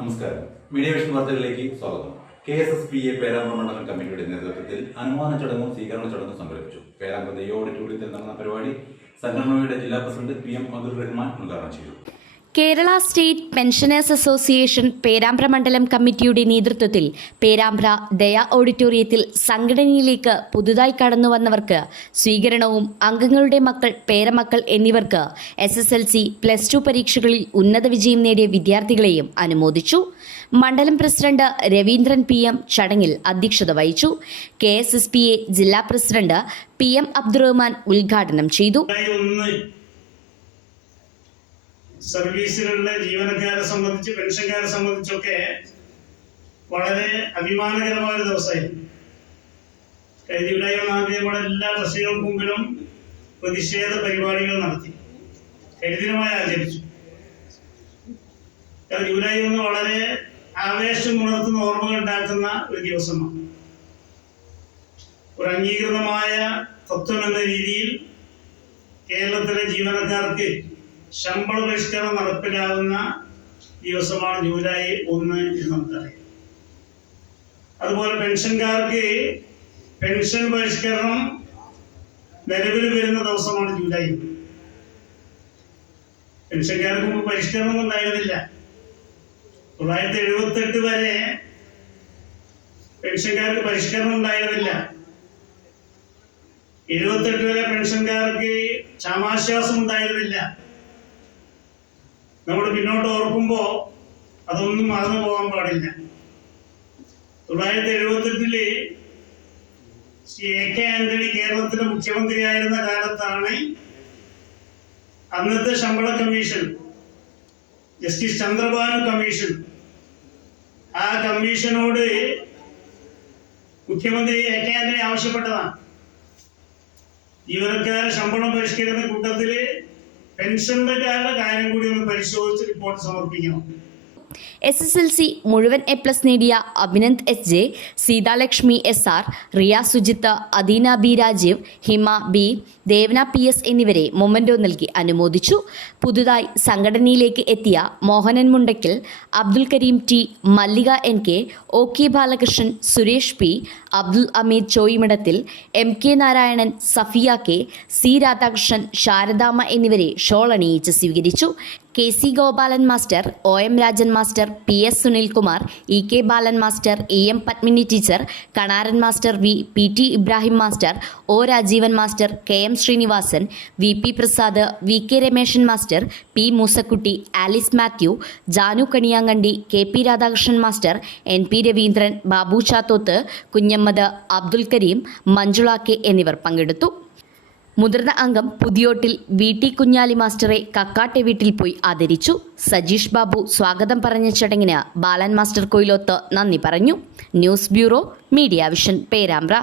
നമസ്കാരം. Media vision വാർത്തകളിലേക്ക് സ്വാഗതം. K S S P A Perambra മണ്ഡലം കമ്മിറ്റിയുടെ നേതൃത്വത്തിൽ അനുമാന ചടങ്ങും സ്വീകരണ ചടങ്ങും സംഘടിപ്പിച്ചു. പേരാമ്പ്ര ദൈവ ഓഡിറ്റോറിയത്തിൽ നടന്ന പരിപാടി സംഘടനയുടെ ജില്ലാ president P M Abdul Rahman ഉദ്ഘാടനം ചെയ്തു. Kerala state pensioners association Perambra മണ്ഡലം കമ്മിറ്റിയുടെ നേതൃത്വത്തിൽ പേരാമ്പ്ര ദയ ഓഡിറ്റോറിയത്തിൽ സംഘടനയിലേക്ക് പുതുതായി കടന്നുവന്നവർക്ക് സ്വീകരണവും അംഗങ്ങളുടെ മക്കൾ പേരമക്കൾ എന്നിവർക്ക് S S L C plus two പരീക്ഷകളിൽ ഉന്നത വിജയം നേടിയ വിദ്യാർത്ഥികളെയും അനുമോദിച്ചു. മണ്ഡലം പ്രസിഡന്റ് രവീന്ദ്രൻ പി എം ചടങ്ങിൽ അധ്യക്ഷത വഹിച്ചു. K S S P A ജില്ലാ പ്രസിഡന്റ് പി എം അബ്ദുറഹ്മാൻ ഉദ്ഘാടനം ചെയ്തു. സർവീസിലുള്ള ജീവനക്കാരെ സംബന്ധിച്ച് പെൻഷൻകാരെ സംബന്ധിച്ചൊക്കെ വളരെ അഭിമാനകരമായ ഒരു ദിവസമായിരുന്നു. കഴിഞ്ഞ ജൂലൈ എല്ലാ ട്രസ്റ്റികൾക്ക് മുമ്പിലും പ്രതിഷേധ പരിപാടികൾ നടത്തി. കരിദിനമായി ആചരിച്ചു. ജൂലൈ ഒന്ന് വളരെ ആവേശം ഉണർത്തുന്ന ഓർമ്മകൾ ഉണ്ടാക്കുന്ന ഒരു ദിവസമാണ്. ഒരു അംഗീകൃതമായ തത്വം എന്ന രീതിയിൽ കേരളത്തിലെ ജീവനക്കാർക്ക് ശമ്പള പരിഷ്കരണം നടപ്പിലാവുന്ന ദിവസമാണ് ജൂലൈ ഒന്ന് എന്ന് നമുക്കറിയാം. അതുപോലെ പെൻഷൻകാർക്ക് പെൻഷൻ പരിഷ്കരണം നിലവിൽ വരുന്ന ദിവസമാണ് ജൂലൈ. പെൻഷൻകാർക്ക് മുമ്പ് പരിഷ്കരണം ഉണ്ടായിരുന്നില്ല. തൊള്ളായിരത്തി എഴുപത്തെട്ട് വരെ പെൻഷൻകാർക്ക് പരിഷ്കരണം ഉണ്ടായിരുന്നില്ല. എഴുപത്തെട്ട് വരെ പെൻഷൻകാർക്ക് ക്ഷാമാശ്വാസം ഉണ്ടായിരുന്നില്ല. നമ്മൾ പിന്നോട്ട് ഓർക്കുമ്പോൾ അതൊന്നും മറന്നു പോകാൻ പാടില്ല. തൊള്ളായിരത്തി എഴുപത്തെട്ടിൽ ശ്രീ എ കെ ആന്റണി കേരളത്തിലെ മുഖ്യമന്ത്രിയായിരുന്ന കാലത്താണ് അന്നത്തെ ശമ്പള കമ്മീഷൻ ജസ്റ്റിസ് ചന്ദ്രബാനു കമ്മീഷൻ. ആ കമ്മീഷനോട് മുഖ്യമന്ത്രി എ കെ ആന്റണി ആവശ്യപ്പെട്ടതാണ്. ജീവനക്കാരെ ശമ്പളം പരിഷ്കരിക്കുന്ന കൂട്ടത്തിൽ പെൻഷൻകാരുടെ കാര്യം കൂടി ഒന്ന് പരിശോധിച്ച് റിപ്പോർട്ട് സമർപ്പിക്കണം. എസ് എസ് എൽ സി മുഴുവൻ എ പ്ലസ് നേടിയ Abhinand S J Seethalakshmi S R Riya Sujith Adeena B Rajeev Hima B Devana P S എന്നിവരെ മൊമന്റോ നൽകി അനുമോദിച്ചു. പുതുതായി സംഘടനയിലേക്ക് എത്തിയ Mohanan Mundakkal Abdul Kareem T Mallika N K O K Balakrishnan Suresh P Abdul Ameed Choyimidathil M K Narayanan Safiya K C Radhakrishnan Saradamma എന്നിവരെ shawl അണിയിച്ച് സ്വീകരിച്ചു. K C Gopalan master O M Rajan master P S Sunilkumar E K Balan master A M Padmini teacher Kanaran master V P T Ibrahim master O Rajeevan master K M Srinivasan V P Prasad V K Rameshan master P Moosakutty Alice Mathew Janu Kaniyankandi K P Radhakrishnan master N P Raveendran Babu Chathoth Kunhammad Abdul Kareem Manjula K എന്നിവർ പങ്കെടുത്തു. മുതിർന്ന അംഗം Puthiyottil V T Kunhali മാസ്റ്ററെ കക്കാട്ടെ വീട്ടിൽ പോയി ആദരിച്ചു. സജീഷ് ബാബു സ്വാഗതം പറഞ്ഞ ചടങ്ങിന് ബാലൻ മാസ്റ്റർ കൊയിലോത്ത് നന്ദി പറഞ്ഞു. News bureau media vision Perambra.